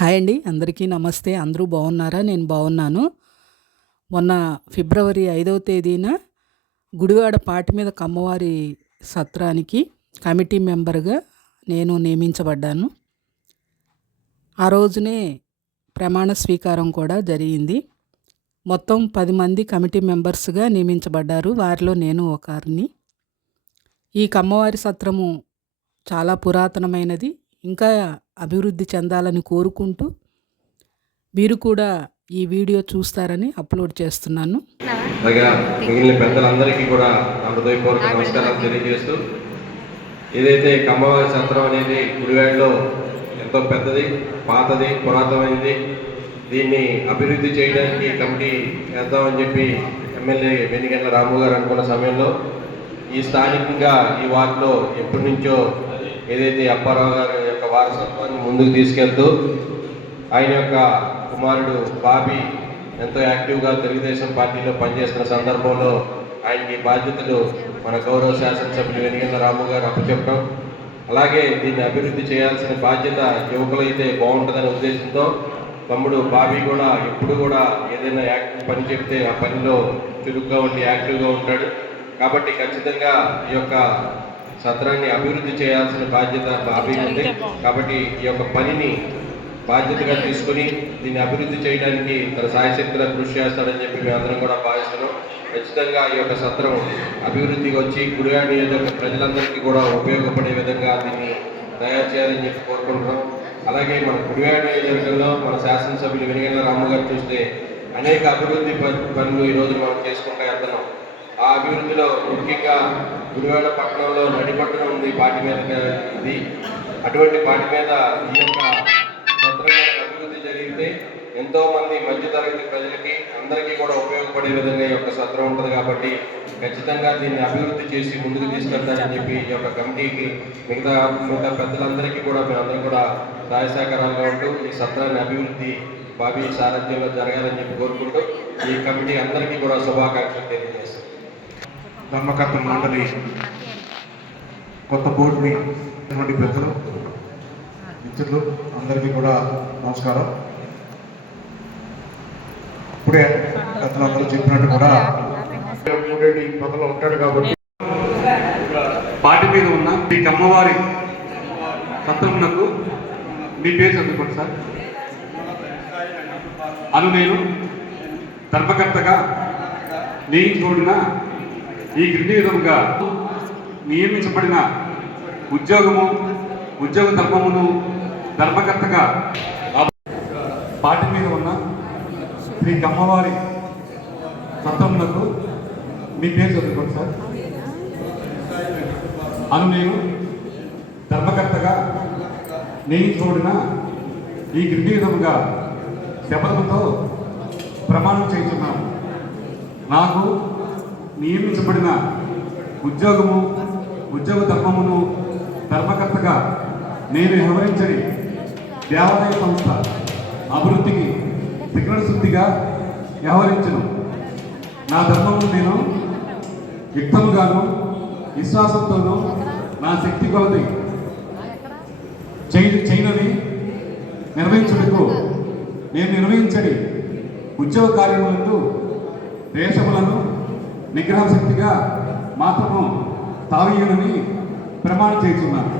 Hi అండి. అందరికీ నమస్తే. అందరూ బాగున్నారా? నేను బాగున్నాను. మొన్న ఫిబ్రవరి ఐదవ తేదీన గుడివాడ పాటి మీద కమ్మవారి సత్రానికి కమిటీ మెంబర్గా నేను నియమించబడ్డాను. ఆ రోజునే ప్రమాణ స్వీకారం కూడా జరిగింది. మొత్తం పది మంది కమిటీ మెంబర్స్గా నియమించబడ్డారు. వారిలో నేను ఒకరిని. ఈ కమ్మవారి సత్రము చాలా పురాతనమైనది. ఇంకా అభివృద్ధి చెందాలని కోరుకుంటూ మీరు కూడా ఈ వీడియో చూస్తారని అప్లోడ్ చేస్తున్నాను. మిగిలిన పెద్దలందరికీ కూడా నా హృదయపూర్వక నమస్కారాలు తెలియజేస్తూ ఏదైతే కమ్మవారి సత్రం అనేది గుడివాడలో ఎంతో పెద్దది పాతది పురాతనమైనది దీన్ని అభివృద్ధి చేయడానికి కమిటీ వేద్దామని చెప్పి ఎమ్మెల్యే వెనిగండ్ల రాము గారు అనుకున్న సమయంలో ఈ స్థానికంగా ఈ వార్డులో ఎప్పటి నుంచో ఏదైతే అప్పారావు గారి వారసత్వాన్ని ముందుకు తీసుకెళ్తూ ఆయన యొక్క కుమారుడు బాబీ ఎంతో యాక్టివ్గా తెలుగుదేశం పార్టీలో పనిచేస్తున్న సందర్భంలో ఆయనకి బాధ్యతలు మన గౌరవ శాసనసభ్యులు వెనుగండ్ల రాము గారు అప్పచెప్పడం. అలాగే దీన్ని అభివృద్ధి చేయాల్సిన బాధ్యత యువకులైతే బాగుంటుందనే ఉద్దేశంతో తమ్ముడు బాబీ కూడా ఎప్పుడు కూడా ఏదైనా యాక్టివ్ పని చెప్తే ఆ పనిలో చురుగ్గా ఉండి యాక్టివ్గా ఉంటాడు. కాబట్టి ఖచ్చితంగా ఈ యొక్క సత్రాన్ని అభివృద్ధి చేయాల్సిన బాధ్యత బాబీ ఉంది. కాబట్టి ఈ యొక్క పనిని బాధ్యతగా తీసుకుని దీన్ని అభివృద్ధి చేయడానికి తన సాయశక్తుల కృషి చేస్తాడని చెప్పి మేమందరం కూడా భావిస్తున్నాం. ఖచ్చితంగా ఈ యొక్క సత్రం అభివృద్ధికి వచ్చి గుడివాడ నియోజకవర్గ ప్రజలందరికీ కూడా ఉపయోగపడే విధంగా దీన్ని తయారు చేయాలని చెప్పి కోరుకుంటున్నాం. అలాగే మన గుడివాడ నియోజకవర్గంలో మన శాసనసభ్యులు వెనుగండ్ల రాము గారు చూస్తే అనేక అభివృద్ధి పనులు ఈరోజు మనం చేసుకుంటూ వెళ్తున్నాం. ఆ అభివృద్ధిలో ముఖ్యంగా గుడివాడ పట్టణంలో నడిపట్టణం ఉంది పాటి మీద ఇది అటువంటి పాటి మీద ఈ యొక్క అభివృద్ధి జరిగితే ఎంతో మంది మధ్యతరగతి ప్రజలకి అందరికీ కూడా ఉపయోగపడే విధంగా ఈ యొక్క సత్రం ఉంటుంది కాబట్టి ఖచ్చితంగా దీన్ని అభివృద్ధి చేసి ముందుకు తీసుకెళ్తారని చెప్పి ఈ యొక్క కమిటీకి మిగతా మిగతా పెద్దలందరికీ కూడా మేమందరం కూడా సహాయ సహకారాలుగా ఉంటూ ఈ సత్రాన్ని అభివృద్ధి బాబీ సారథ్యంలో జరగాలని చెప్పి కోరుకుంటూ ఈ కమిటీ అందరికీ కూడా శుభాకాంక్షలు తెలియజేస్తాం. ధర్మకర్త మండలి కొత్త బోర్డుని ఉన్నటువంటి పెద్దలు మిత్రులు అందరికీ కూడా నమస్కారం. ఇప్పుడే పెద్దలందరూ చెప్పినట్టు కూడా మూడేటి పదలో ఉంటాడు కాబట్టి పాటి మీద ఉన్న మీ అమ్మవారి సత్రమునకు మీ పేరు చదువుకోండి సార్. అను నేను ధర్మకర్తగా నియమించబడిన ఈ క్రింది విధముగా నియమించబడిన ఉద్యోగము ఉద్యోగ ధర్మమును ధర్మకర్తగా పాటి మీద ఉన్న శ్రీ కమ్మవారి సత్రమునకు మీ పేరు చదువుకోండి సార్. అను నేను ధర్మకర్తగా నియమించబడిన ఈ క్రింది విధముగా శపథంతో ప్రమాణం చేస్తున్నాను నాకు నియమించబడిన ఉద్యోగము ఉద్యోగ ధర్మమును ధర్మకర్తగా నేను వ్యవహరించని దేవాలయ సంస్థ అభివృద్ధికి శిఖర శుద్ధిగా వ్యవహరించను. నా ధర్మము నేను యుక్తముగాను విశ్వాసంతోనూ నా శక్తి కొలది. చేయ చేయనని నిర్వహించుటకు నేను నిర్వహించని ఉద్యోగ కార్యములందు దేశములను నిగ్రహ శక్తిగా మాత్రము తావీయునని ప్రమాణం చేస్తున్నాను